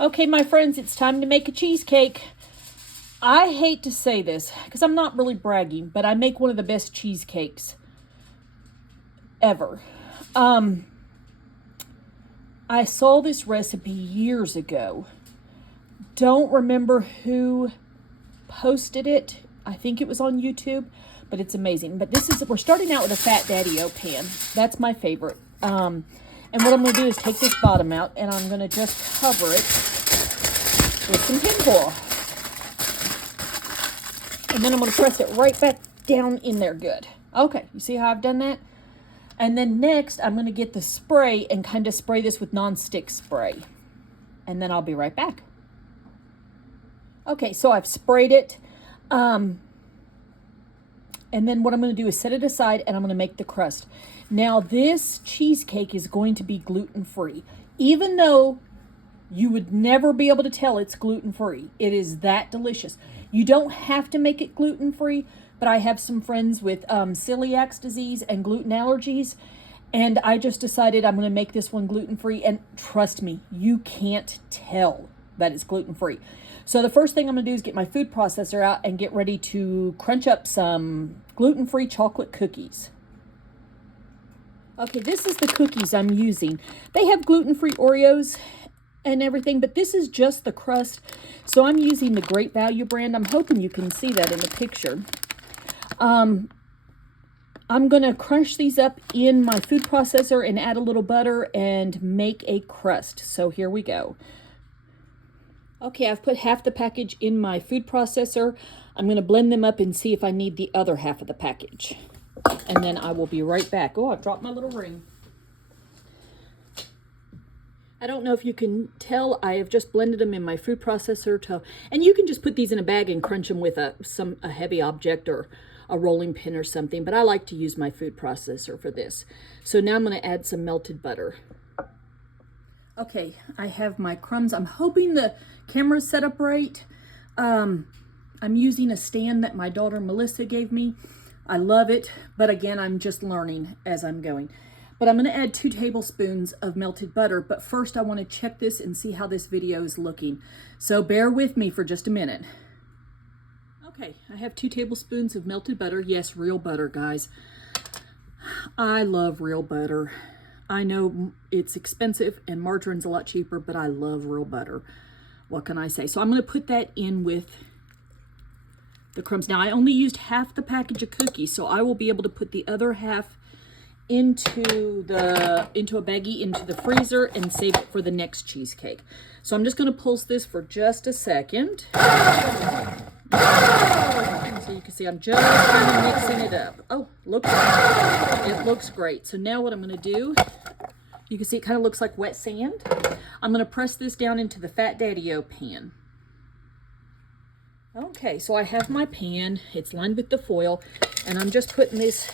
Okay, my friends, it's time to make a cheesecake. I hate to say this because I'm not really bragging, but I make one of the best cheesecakes ever. I saw this recipe years ago. Don't remember who posted it. I think it was on YouTube, but it's amazing. But we're starting out with a Fat Daddy-O pan. That's my favorite. And what I'm going to do is take this bottom out, and I'm going to just cover it with some tin foil. And then I'm going to press it right back down in there good. Okay, you see how I've done that? And then next, I'm going to get the spray and kind of spray this with non-stick spray. And then I'll be right back. Okay, so I've sprayed it. And then what I'm going to do is set it aside, and I'm going to make the crust. Now, this cheesecake is going to be gluten-free. Even though you would never be able to tell it's gluten-free. It is that delicious. You don't have to make it gluten-free, but I have some friends with celiac disease and gluten allergies, and I just decided I'm going to make this one gluten-free, and trust me, you can't tell that it's gluten-free. So the first thing I'm going to do is get my food processor out and get ready to crunch up some gluten-free chocolate cookies. Okay, this is the cookies I'm using. They have gluten-free Oreos and everything, but this is just the crust. So I'm using the Great Value brand. I'm hoping you can see that in the picture. I'm going to crunch these up in my food processor and add a little butter and make a crust. So here we go. Okay, I've put half the package in my food processor. I'm going to blend them up and see if I need the other half of the package. And then I will be right back. Oh, I've dropped my little ring. I don't know if you can tell, I have just blended them in my food processor. And you can just put these in a bag and crunch them with a heavy object or a rolling pin or something. But I like to use my food processor for this. So now I'm going to add some melted butter. Okay, I have my crumbs. I'm hoping the camera's set up right. I'm using a stand that my daughter Melissa gave me. I love it, but again, I'm just learning as I'm going. But I'm going to add 2 tablespoons of melted butter, but first I want to check this and see how this video is looking. So bear with me for just a minute. Okay, I have 2 tablespoons of melted butter. Yes, real butter, guys. I love real butter. I know it's expensive and margarine's a lot cheaper, but I love real butter. What can I say? So I'm going to put that in with the crumbs. Now, I only used half the package of cookies, so I will be able to put the other half into a baggie, into the freezer, and save it for the next cheesecake. So I'm just going to pulse this for just a second. So you can see I'm just kind of mixing it up. Oh, it looks great. So now what I'm going to do, you can see it kind of looks like wet sand. I'm going to press this down into the Fat Daddy-O pan. Okay, so I have my pan. It's lined with the foil, and I'm just putting this,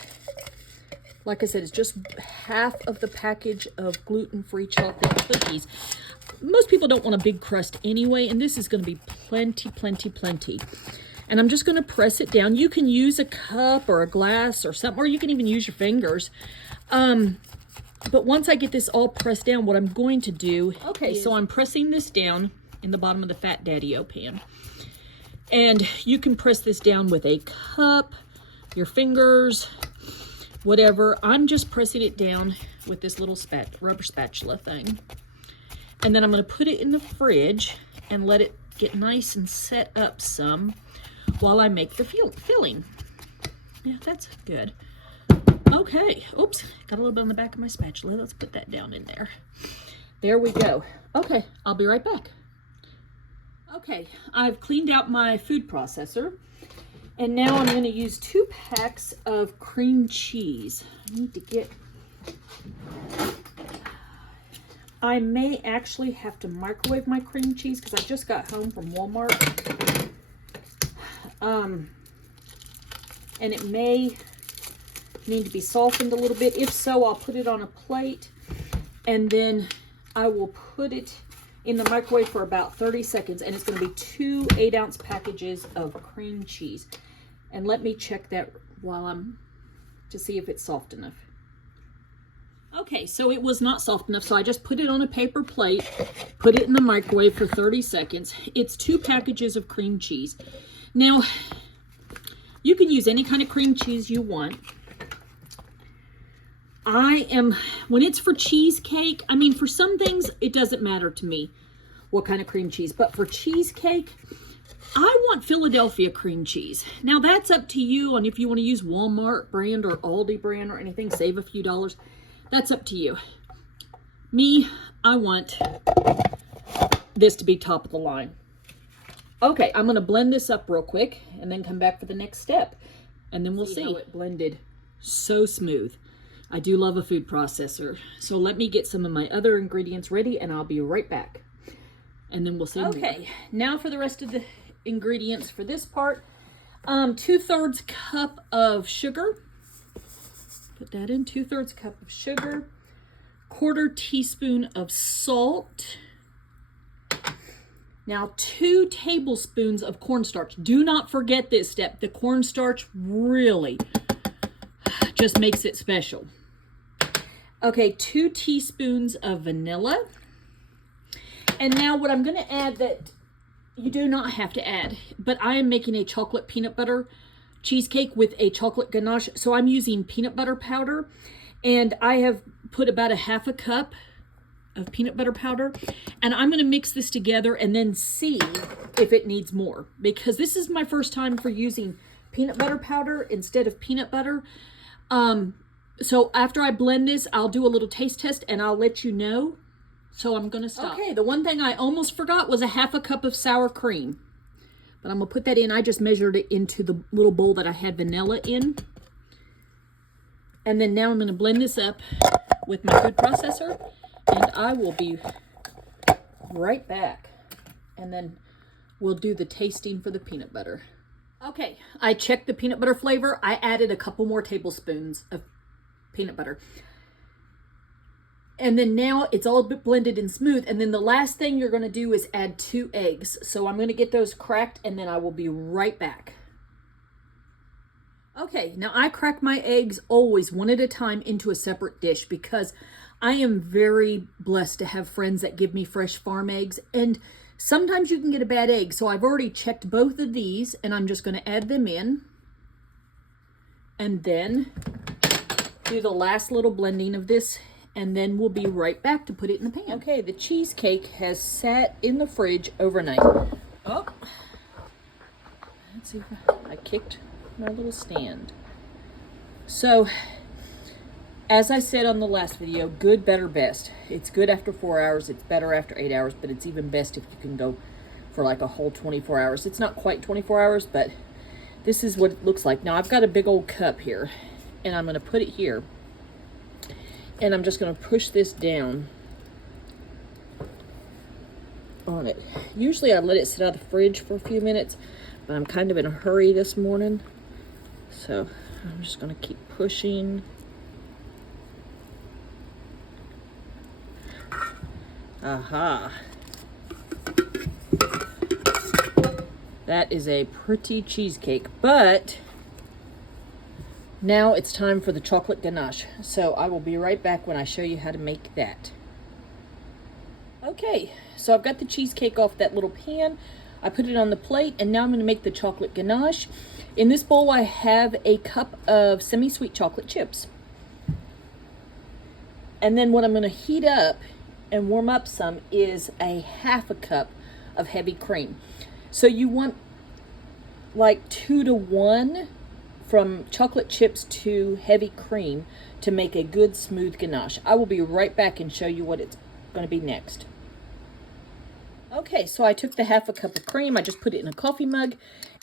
like I said, it's just half of the package of gluten-free chocolate cookies. Most people don't want a big crust anyway, and this is going to be plenty, plenty, plenty. And I'm just going to press it down. You can use a cup or a glass or something, or you can even use your fingers. But once I get this all pressed down, what I'm going to do, so I'm pressing this down in the bottom of the Fat Daddy-O pan. And you can press this down with a cup, your fingers, whatever. I'm just pressing it down with this little rubber spatula thing. And then I'm going to put it in the fridge and let it get nice and set up some while I make the filling. Yeah, that's good. Okay. Oops, got a little bit on the back of my spatula. Let's put that down in there. There we go. Okay, I'll be right back. Okay, I've cleaned out my food processor, and now I'm going to use 2 packs of cream cheese. I may actually have to microwave my cream cheese because I just got home from Walmart. And it may need to be softened a little bit. If so, I'll put it on a plate, and then I will put it in the microwave for about 30 seconds, and it's going to be 2 8-ounce packages of cream cheese. And let me check that to see if it's soft enough. Okay, so it was not soft enough, so I just put it on a paper plate, put it in the microwave for 30 seconds. It's 2 packages of cream cheese. Now, you can use any kind of cream cheese you want. When it's for cheesecake, I mean, for some things, it doesn't matter to me what kind of cream cheese, but for cheesecake, I want Philadelphia cream cheese. Now, that's up to you on if you want to use Walmart brand or Aldi brand or anything, save a few dollars. That's up to you. Me, I want this to be top of the line. Okay, I'm going to blend this up real quick and then come back for the next step. And then we'll see how it blended so smooth. I do love a food processor. So let me get some of my other ingredients ready and I'll be right back. And then we'll see. Okay, now for the rest of the ingredients for this part. 2/3 cup of sugar. Put that in, 2/3 cup of sugar. 1/4 teaspoon of salt. Now 2 tablespoons of cornstarch. Do not forget this step. The cornstarch really just makes it special. Okay, 2 teaspoons of vanilla. And now what I'm going to add that you do not have to add, but I am making a chocolate peanut butter cheesecake with a chocolate ganache. So I'm using peanut butter powder, and I have put about 1/2 cup of peanut butter powder, and I'm going to mix this together and then see if it needs more, because this is my first time for using peanut butter powder instead of peanut butter. So after I blend this, I'll do a little taste test and I'll let you know. So I'm going to stop. Okay, the one thing I almost forgot was 1/2 cup of sour cream. But I'm going to put that in. I just measured it into the little bowl that I had vanilla in. And then now I'm going to blend this up with my food processor. And I will be right back. And then we'll do the tasting for the peanut butter. Okay, I checked the peanut butter flavor. I added a couple more tablespoons of peanut butter. And then now it's all blended and smooth. And then the last thing you're going to do is add 2 eggs. So I'm going to get those cracked and then I will be right back. Okay, now I crack my eggs always one at a time into a separate dish because I am very blessed to have friends that give me fresh farm eggs. And sometimes you can get a bad egg. So I've already checked both of these and I'm just going to add them in. And then do the last little blending of this. And then we'll be right back to put it in the pan. Okay, the cheesecake has sat in the fridge overnight. Oh, let's see if I kicked my little stand. So, as I said on the last video, good, better, best. It's good after 4 hours, it's better after 8 hours, but it's even best if you can go for like a whole 24 hours. It's not quite 24 hours, but this is what it looks like. Now, I've got a big old cup here, and I'm going to put it here. And I'm just going to push this down on it. Usually I let it sit out of the fridge for a few minutes, but I'm kind of in a hurry this morning. So I'm just going to keep pushing. Aha. That is a pretty cheesecake, but now it's time for the chocolate ganache. So I will be right back when I show you how to make that. Okay, so I've got the cheesecake off that little pan. I put it on the plate, and now I'm going to make the chocolate ganache. In this bowl, I have a cup of semi-sweet chocolate chips. And then what I'm going to heat up and warm up some is a 1/2 cup of heavy cream. So you want like 2 to 1 from chocolate chips to heavy cream to make a good smooth ganache. I will be right back and show you what it's going to be next. Okay, so I took the 1/2 cup of cream, I just put it in a coffee mug,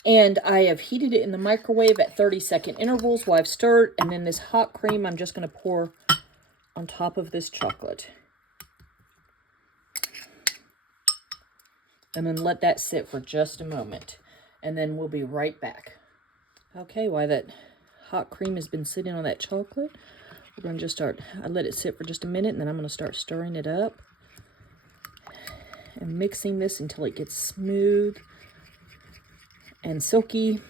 and I have heated it in the microwave at 30-second intervals while I've stirred, and then this hot cream I'm just going to pour on top of this chocolate. And then let that sit for just a moment, and then we'll be right back. Okay, while that hot cream has been sitting on that chocolate, we're going to just start, I let it sit for just a minute, and then I'm going to start stirring it up and mixing this until it gets smooth and silky.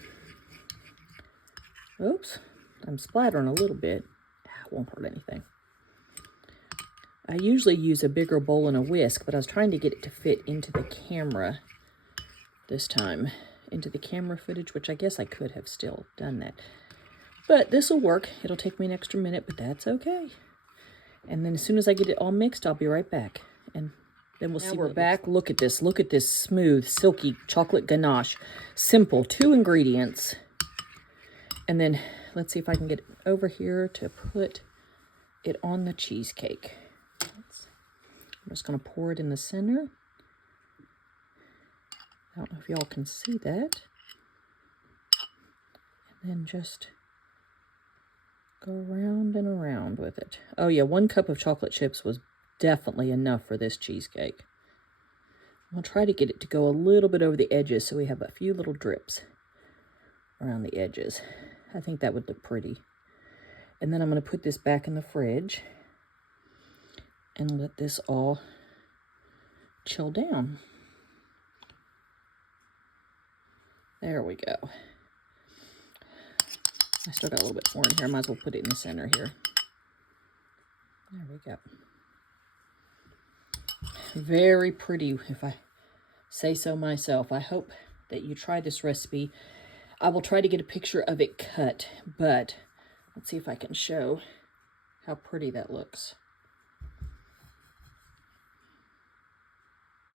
Oops, I'm splattering a little bit. It won't hurt anything. I usually use a bigger bowl and a whisk, but I was trying to get it to fit into the camera this time, into the camera footage, which I guess I could have still done that. But this will work. It'll take me an extra minute, but that's okay. And then as soon as I get it all mixed, I'll be right back. And then we'll see. Now we're back. Look at this. Look at this smooth, silky chocolate ganache. Simple, 2 ingredients. And then let's see if I can get over here to put it on the cheesecake. I'm just going to pour it in the center. I don't know if y'all can see that. And then just go around and around with it. Oh yeah, 1 cup of chocolate chips was definitely enough for this cheesecake. I'll try to get it to go a little bit over the edges so we have a few little drips around the edges. I think that would look pretty. And then I'm going to put this back in the fridge and let this all chill down. There we go. I still got a little bit more in here. I might as well put it in the center here. There we go. Very pretty, if I say so myself. I hope that you try this recipe. I will try to get a picture of it cut, but let's see if I can show how pretty that looks.